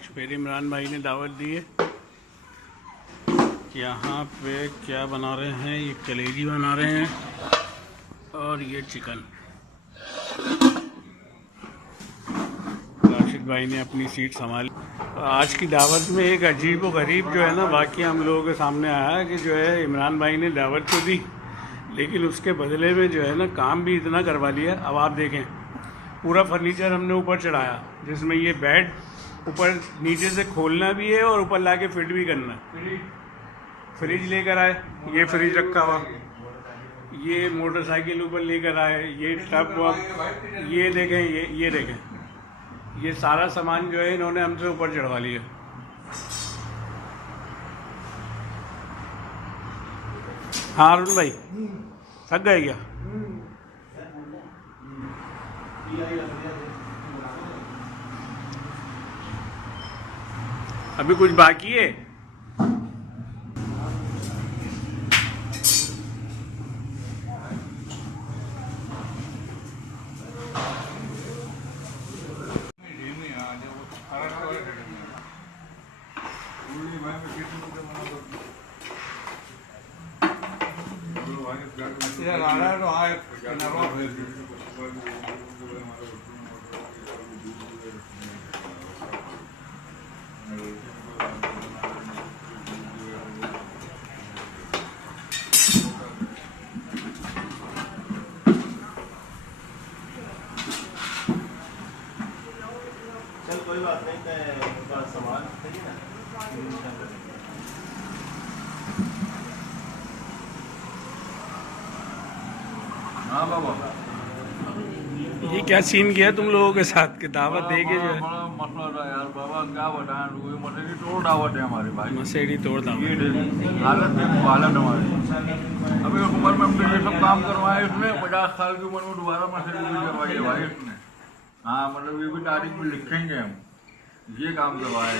आज फिर इमरान भाई ने दावत दी है। यहाँ पे क्या बना रहे हैं, ये कलेजी बना रहे हैं और ये चिकन। राशिद भाई ने अपनी सीट संभाली। आज की दावत में एक अजीब व गरीब जो है ना वाक़या हम लोगों के सामने आया है कि जो है इमरान भाई ने दावत तो दी, लेकिन उसके बदले में जो है ना काम भी इतना करवा लिया। अब आप देखें, पूरा फर्नीचर हमने ऊपर चढ़ाया, जिसमें ये बेड ऊपर नीचे से खोलना भी है और ऊपर लाके फिट भी करना है। फ्रिज लेकर आए, ये फ्रिज रखा हुआ, ये मोटरसाइकिल ऊपर लेकर आए, ये टब वब, ये देखें, ये देखें, ये सारा सामान जो है इन्होंने हमसे ऊपर चढ़वा लिया। हाँ अरुण भाई, थक गए क्या? अभी कुछ बाकी है? चल कोई बात नहीं, सामान सही है ना। हाँ बाबा, ये क्या सीन किया तुम लोगों के साथ के दावत दे के जो है? बड़ा मसला था यार बाबा, क्या बताएं। मसेरी तोड़ दावत है हमारे भाई, मसेरी तोड़ दावत। ये हालत देखो, हालत हमारी। अभी उम्र में हमने ये सब काम करवाए इसने, 50 साल की उम्र में दोबारा मसेरी भी करवाई है भाई इसने। हाँ मतलब ये भी तारीख में लिखेंगे हम, ये काम करवाया है।